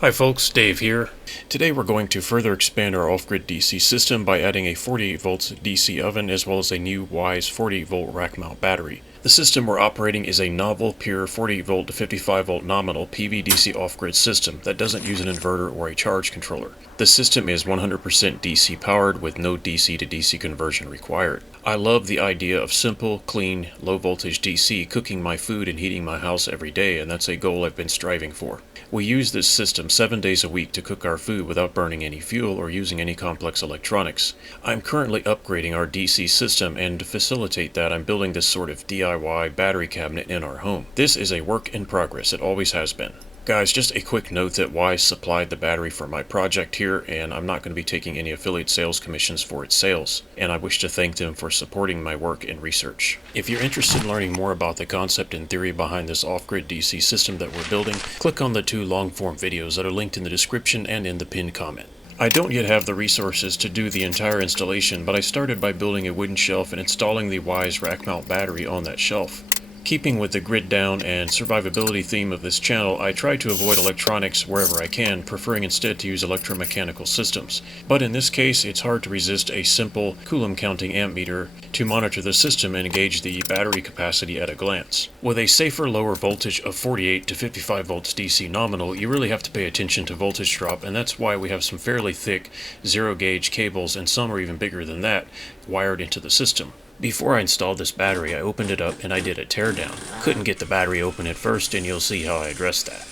Hi folks, Dave here. Today we're going to further expand our off-grid DC system by adding a 48 volts DC oven as well as a new Weize 48 volt rack mount battery. The system we're operating is a novel, pure 48 volt to 55 volt nominal PV-DC off-grid system that doesn't use an inverter or a charge controller. The system is 100% DC powered with no DC to DC conversion required. I love the idea of simple, clean, low voltage DC cooking my food and heating my house every day, and that's a goal I've been striving for. We use this system 7 days a week to cook our food without burning any fuel or using any complex electronics. I'm currently upgrading our DC system, and to facilitate that I'm building this sort of DIY battery cabinet in our home. This is a work in progress, it always has been. Guys, just a quick note that Weize supplied the battery for my project here, and I'm not going to be taking any affiliate sales commissions for its sales, and I wish to thank them for supporting my work and research. If you're interested in learning more about the concept and theory behind this off-grid DC system that we're building, click on the 2 long-form videos that are linked in the description and in the pinned comment. I don't yet have the resources to do the entire installation, but I started by building a wooden shelf and installing the Weize rack mount battery on that shelf. Keeping with the grid down and survivability theme of this channel, I try to avoid electronics wherever I can, preferring instead to use electromechanical systems. But in this case, it's hard to resist a simple Coulomb counting amp meter to monitor the system and gauge the battery capacity at a glance. With a safer lower voltage of 48 to 55 volts DC nominal, you really have to pay attention to voltage drop, and that's why we have some fairly thick zero gauge cables, and some are even bigger than that, wired into the system. Before I installed this battery, I opened it up and I did a teardown. Couldn't get the battery open at first, and you'll see how I addressed that.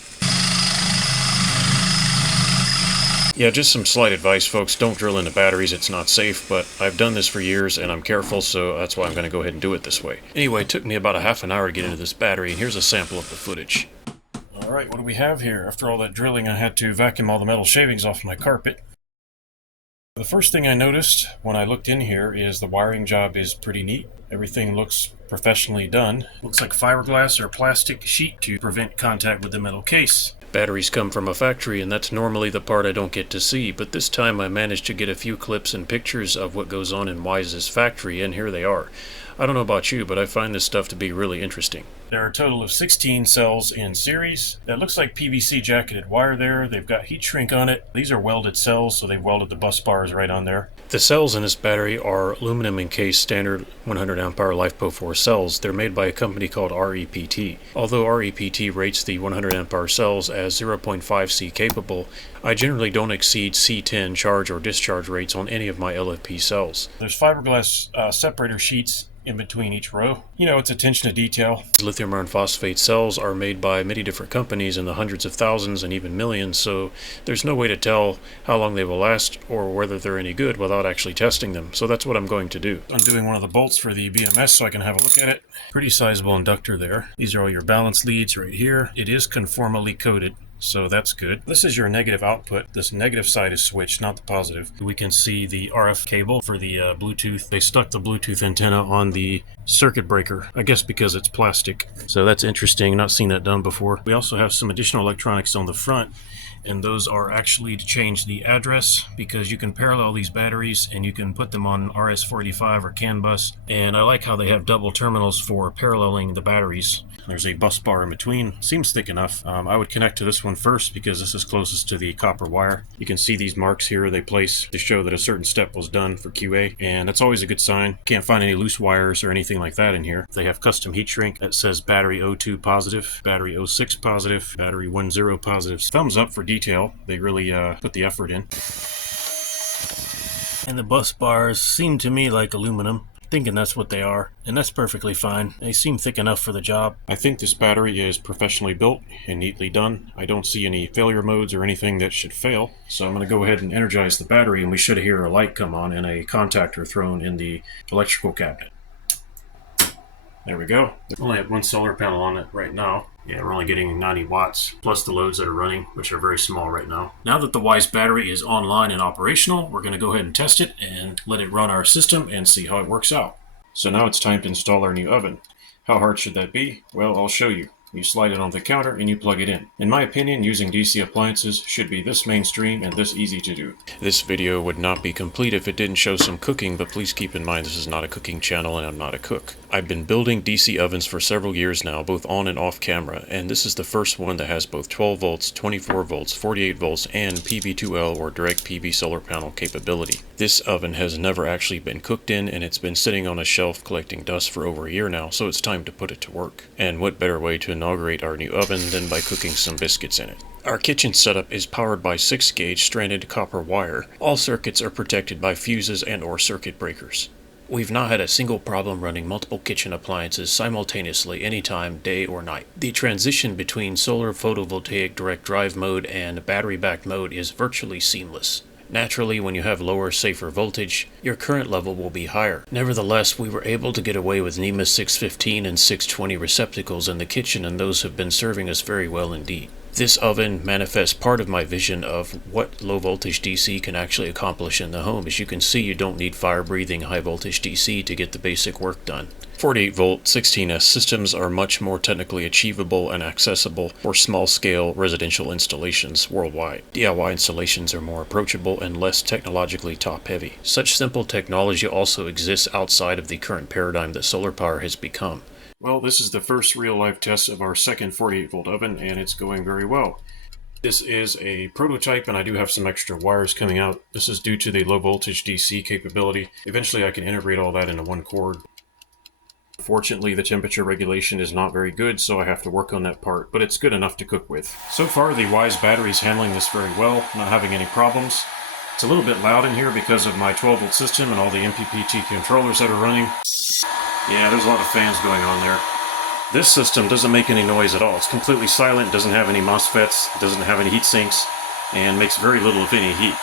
Yeah, just some slight advice, folks. Don't drill into batteries, it's not safe, but I've done this for years and I'm careful, so that's why I'm going to go ahead and do it this way. Anyway, it took me about a half an hour to get into this battery, and here's a sample of the footage. Alright, what do we have here? After all that drilling, I had to vacuum all the metal shavings off my carpet. The first thing I noticed when I looked in here is the wiring job is pretty neat. Everything looks professionally done. Looks like fiberglass or plastic sheet to prevent contact with the metal case. Batteries come from a factory, and that's normally the part I don't get to see, but this time I managed to get a few clips and pictures of what goes on in Weize's factory, and here they are. I don't know about you, but I find this stuff to be really interesting. There are a total of 16 cells in series. That looks like PVC jacketed wire there. They've got heat shrink on it. These are welded cells, so they've welded the bus bars right on there. The cells in this battery are aluminum encased standard 100 amp hour LiFePO4 cells. They're made by a company called REPT. Although REPT rates the 100 amp hour cells as 0.5 C capable, I generally don't exceed C10 charge or discharge rates on any of my LFP cells. There's fiberglass separator sheets in between each row. You know, it's attention to detail. Lithium iron phosphate cells are made by many different companies in the hundreds of thousands and even millions, so there's no way to tell how long they will last or whether they're any good without actually testing them. So that's what I'm going to do. I'm doing one of the bolts for the BMS so I can have a look at it. Pretty sizable inductor there. These are all your balance leads right here. It is conformally coated, so that's good. This is your negative output. This negative side is switched, not the positive. We can see the RF cable for the Bluetooth. They stuck the Bluetooth antenna on the circuit breaker, I guess because it's plastic. So that's interesting, not seen that done before. We also have some additional electronics on the front, and those are actually to change the address, because you can parallel these batteries and you can put them on RS-485 or CAN bus, and I like how they have double terminals for paralleling the batteries. There's a bus bar in between. Seems thick enough. I would connect to this one first because this is closest to the copper wire. You can see these marks here they place to show that a certain step was done for QA, and that's always a good sign. Can't find any loose wires or anything like that in here. They have custom heat shrink that says battery 02 positive, battery 06 positive, battery 10 positive. Thumbs up for detail. They really put the effort in. And the bus bars seem to me like aluminum. Thinking that's what they are, and that's perfectly fine. They seem thick enough for the job. I think this battery is professionally built and neatly done. I don't see any failure modes or anything that should fail, so I'm going to go ahead and energize the battery, and we should hear a light come on and a contactor thrown in the electrical cabinet. There we go. I only have one solar panel on it right now. Yeah, we're only getting 90 watts, plus the loads that are running, which are very small right now. Now that the Weize battery is online and operational, we're going to go ahead and test it and let it run our system and see how it works out. So now it's time to install our new oven. How hard should that be? Well, I'll show you. You slide it on the counter and you plug it in. In my opinion, using DC appliances should be this mainstream and this easy to do. This video would not be complete if it didn't show some cooking, but please keep in mind this is not a cooking channel and I'm not a cook. I've been building DC ovens for several years now, both on and off camera, and this is the first one that has both 12 volts, 24 volts, 48 volts, and PV2L or direct PV solar panel capability. This oven has never actually been cooked in, and it's been sitting on a shelf collecting dust for over a year now, so it's time to put it to work. And what better way to inaugurate our new oven than by cooking some biscuits in it. Our kitchen setup is powered by 6-gauge stranded copper wire. All circuits are protected by fuses and or circuit breakers. We've not had a single problem running multiple kitchen appliances simultaneously anytime, day or night. The transition between solar photovoltaic direct drive mode and battery-backed mode is virtually seamless. Naturally, when you have lower, safer voltage, your current level will be higher. Nevertheless, we were able to get away with NEMA 615 and 620 receptacles in the kitchen, and those have been serving us very well indeed. This oven manifests part of my vision of what low voltage DC can actually accomplish in the home. As you can see, you don't need fire-breathing high voltage DC to get the basic work done. 48 volt 16S systems are much more technically achievable and accessible for small-scale residential installations worldwide. DIY installations are more approachable and less technologically top-heavy. Such simple technology also exists outside of the current paradigm that solar power has become. Well, this is the first real-life test of our second 48-volt oven, and it's going very well. This is a prototype, and I do have some extra wires coming out. This is due to the low-voltage DC capability. Eventually, I can integrate all that into one cord. Fortunately, the temperature regulation is not very good, so I have to work on that part, but it's good enough to cook with. So far, the Weize battery is handling this very well, not having any problems. It's a little bit loud in here because of my 12-volt system and all the MPPT controllers that are running. Yeah, there's a lot of fans going on there. This system doesn't make any noise at all. It's completely silent, doesn't have any MOSFETs, doesn't have any heat sinks, and makes very little if any heat.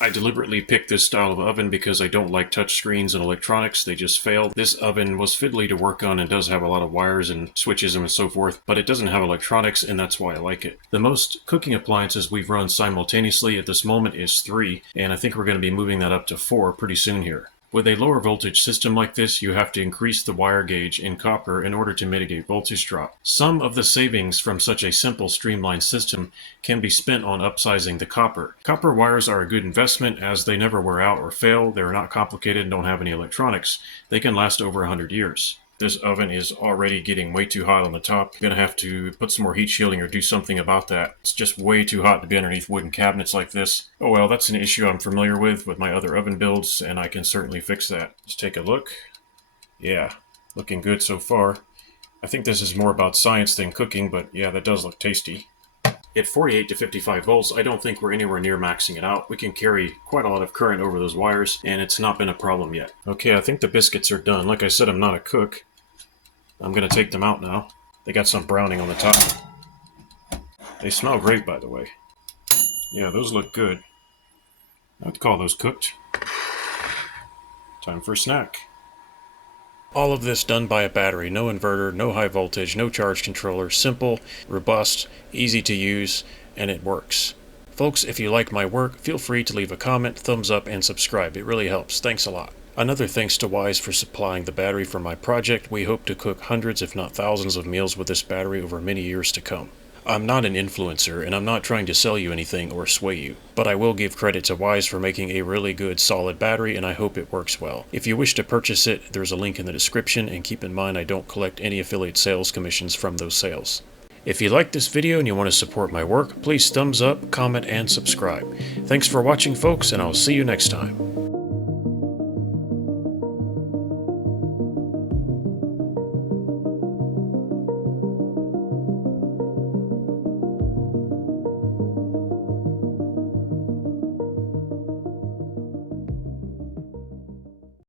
I deliberately picked this style of oven because I don't like touch screens and electronics. They just fail. This oven was fiddly to work on and does have a lot of wires and switches and so forth, but it doesn't have electronics, and that's why I like it. The most cooking appliances we've run simultaneously at this moment is 3, and I think we're going to be moving that up to 4 pretty soon here. With a lower voltage system like this, you have to increase the wire gauge in copper in order to mitigate voltage drop. Some of the savings from such a simple streamlined system can be spent on upsizing the copper. Copper wires are a good investment as they never wear out or fail. They're not complicated and don't have any electronics. They can last over 100 years. This oven is already getting way too hot on the top. I'm going to have to put some more heat shielding or do something about that. It's just way too hot to be underneath wooden cabinets like this. Oh well, that's an issue I'm familiar with my other oven builds, and I can certainly fix that. Let's take a look. Yeah, looking good so far. I think this is more about science than cooking, but yeah, that does look tasty. At 48 to 55 volts, I don't think we're anywhere near maxing it out. We can carry quite a lot of current over those wires, and it's not been a problem yet. Okay, I think the biscuits are done. Like I said, I'm not a cook. I'm going to take them out now. They got some browning on the top. They smell great, by the way. Yeah, those look good. I'd call those cooked. Time for a snack. All of this done by a battery. No inverter, no high voltage, no charge controller. Simple, robust, easy to use, and it works. Folks, if you like my work, feel free to leave a comment, thumbs up, and subscribe. It really helps. Thanks a lot. Another thanks to Weize for supplying the battery for my project. We hope to cook hundreds if not thousands of meals with this battery over many years to come. I'm not an influencer, and I'm not trying to sell you anything or sway you, but I will give credit to Weize for making a really good solid battery, and I hope it works well. If you wish to purchase it, there's a link in the description, and keep in mind I don't collect any affiliate sales commissions from those sales. If you like this video and you want to support my work, please thumbs up, comment, and subscribe. Thanks for watching, folks, and I'll see you next time.